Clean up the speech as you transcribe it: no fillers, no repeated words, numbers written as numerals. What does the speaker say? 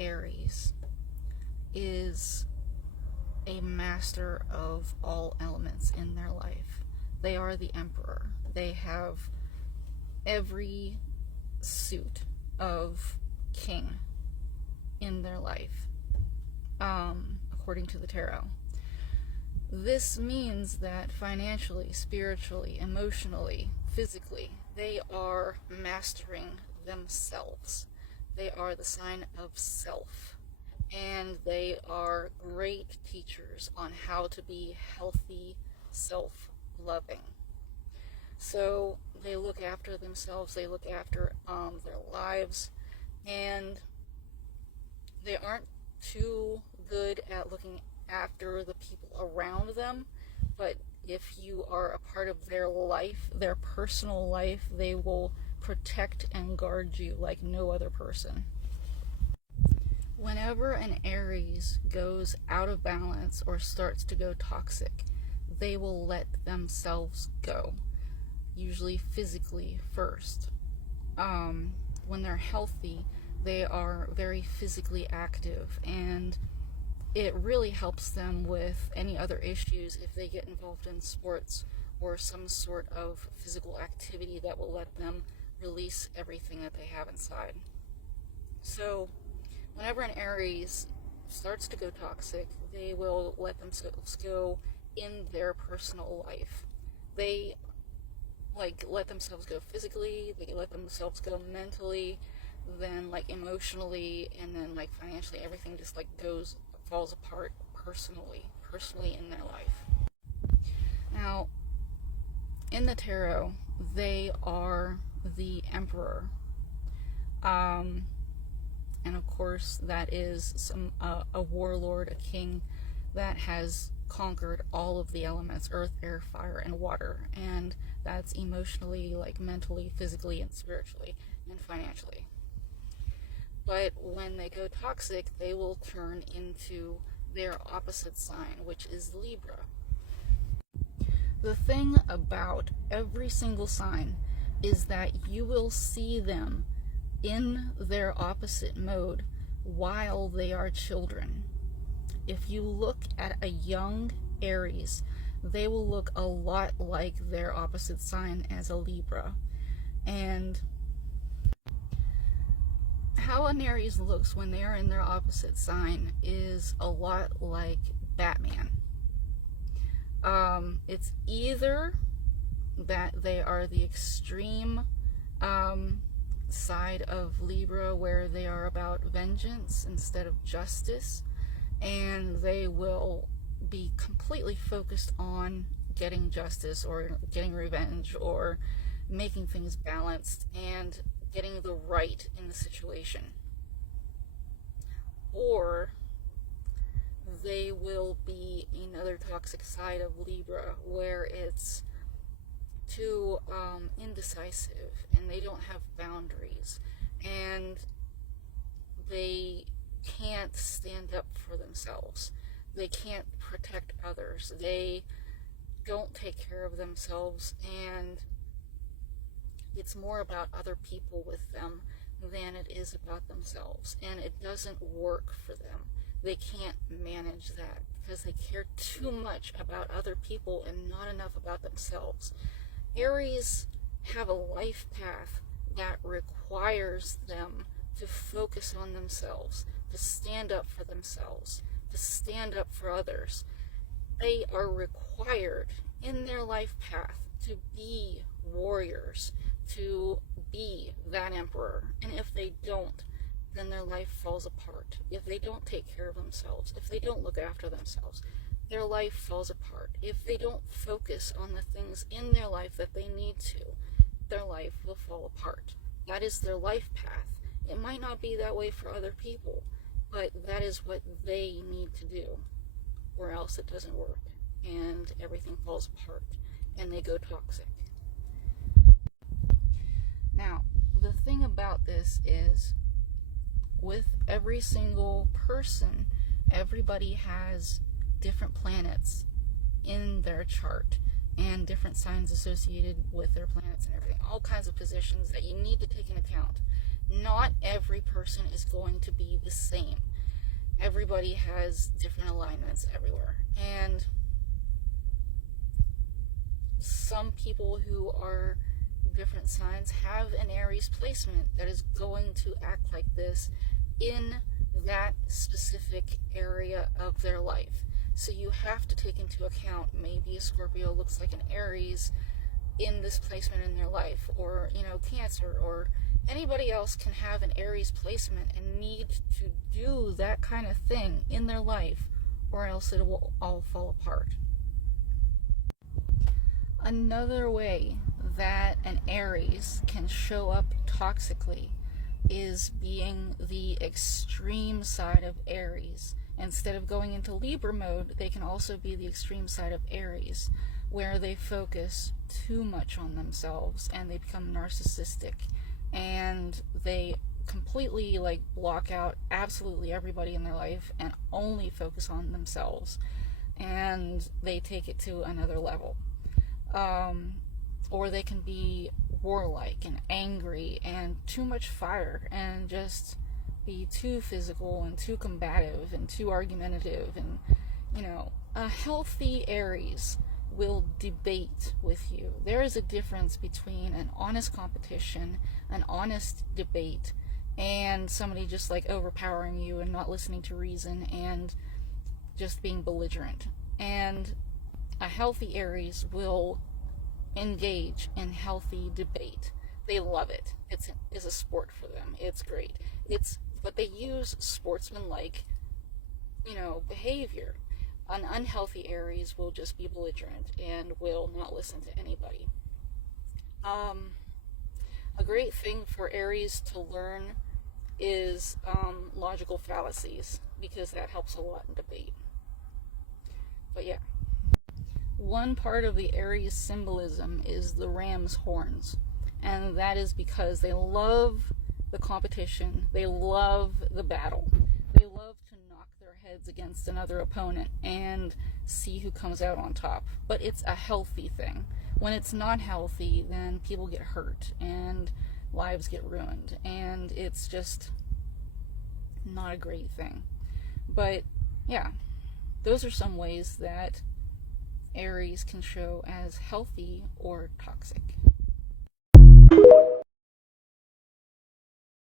Aries is a master of all elements in their life. They are the emperor. They have every suit of king in their life, according to the tarot. This means that financially, spiritually, emotionally, physically, they are mastering themselves. They are the sign of self, and they are great teachers on how to be healthy, self-loving. So they look after themselves, they look after their lives, and they aren't too good at looking after the people around them, but if you are a part of their life, their personal life, they will protect and guard you like no other person. Whenever an Aries goes out of balance or starts to go toxic, they will let themselves go, usually physically first. When they're healthy, they are very physically active, and it really helps them with any other issues if they get involved in sports or some sort of physical activity that will let them release everything that they have inside. So whenever an Aries starts to go toxic, they will let themselves go in their personal life. They let themselves go physically, they let themselves go mentally, then emotionally, and then financially. Everything just falls apart personally in their life. Now, in the tarot, they are the emperor, and of course that is a warlord, a king that has conquered all of the elements: earth, air, fire, and water. And that's emotionally, mentally, physically, and spiritually, and financially. But when they go toxic, they will turn into their opposite sign, which is Libra. The thing about every single sign is that you will see them in their opposite mode while they are children. If you look at a young Aries, they will look a lot like their opposite sign as a Libra. And how an Aries looks when they are in their opposite sign is a lot like Batman. It's either that they are the extreme side of Libra, where they are about vengeance instead of justice, and they will be completely focused on getting justice or getting revenge or making things balanced and getting the right in the situation. Or they will be another toxic side of Libra, where it's too indecisive, and they don't have boundaries, and they can't stand up for themselves. They can't protect others. They don't take care of themselves, and it's more about other people with them than it is about themselves, and it doesn't work for them. They can't manage that because they care too much about other people and not enough about themselves. Aries have a life path that requires them to focus on themselves, to stand up for themselves, to stand up for others. They are required in their life path to be warriors, to be that emperor. And if they don't, then their life falls apart. If they don't take care of themselves, if they don't look after themselves, their life falls apart. If they don't focus on the things in their life that they need to, their life will fall apart. That is their life path. It might not be that way for other people, but that is what they need to do, or else it doesn't work, and everything falls apart, and they go toxic. Now, the thing about this is, with every single person, everybody has different planets in their chart and different signs associated with their planets and everything, all kinds of positions that you need to take into account. Not every person is going to be the the same. Everybody has different alignments everywhere. And some people who are different signs have an Aries placement that is going to act like this in that specific area of their life. So you have to take into account, maybe a Scorpio looks like an Aries in this placement in their life, or Cancer, or anybody else can have an Aries placement and need to do that kind of thing in their life, or else it will all fall apart. Another way that an Aries can show up toxically is being the extreme side of Aries. Instead of going into Libra mode, they can also be the extreme side of Aries, where they focus too much on themselves and they become narcissistic, and they completely block out absolutely everybody in their life and only focus on themselves, and they take it to another level. Or they can be warlike and angry and too much fire, and just be too physical and too combative and too argumentative. And a healthy Aries will debate with you. There is a difference between an honest competition, an honest debate, and somebody just overpowering you and not listening to reason and just being belligerent. And a healthy Aries will engage in healthy debate. They love it. It's a sport for them. It's great. But they use sportsmanlike, behavior. An unhealthy Aries will just be belligerent and will not listen to anybody. A great thing for Aries to learn is logical fallacies, because that helps a lot in debate. But yeah. One part of the Aries symbolism is the ram's horns, and that is because they love the competition, they love the battle, they love to knock their heads against another opponent and see who comes out on top. But it's a healthy thing. When it's not healthy, then people get hurt and lives get ruined, and it's just not a great thing. But yeah, those are some ways that Aries can show as healthy or toxic.